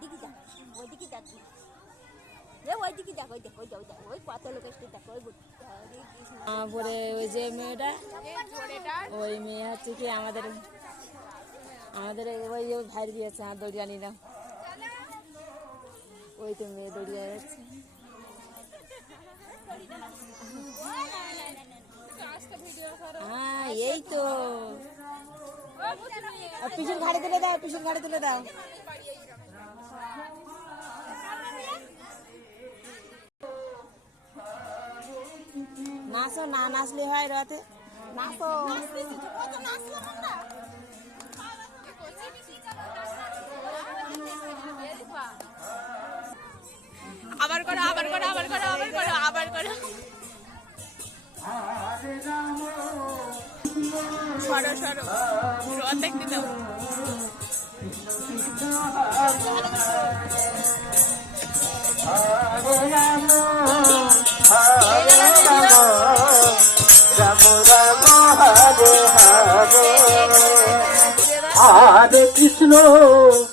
ওইদিকে দেখ ওইদিকে দেখ ওইদিকে দেখ ওই দেখ ওই দেখ ওই কত লোক এসে দেখ ওই পরে ওই যে মেয়েটা ওই মেয়ে হচ্ছে কি আমাদের ওই ভাইয়ের বিয়েছে দড়িয়া নিলাম ওই তো মেয়ে দড়িয়া যাচ্ছে হ্যাঁ এই তো পিছন ঘাড়ে তুলে দাও পিছন ঘাড়ে তুলে দাও নাচো না নাচলে হয় রাতে নাচো আবার করো আবার করো আবার করো আবার করো আবার করো সরো সরো রথ দেখতে দাও Hare Krishna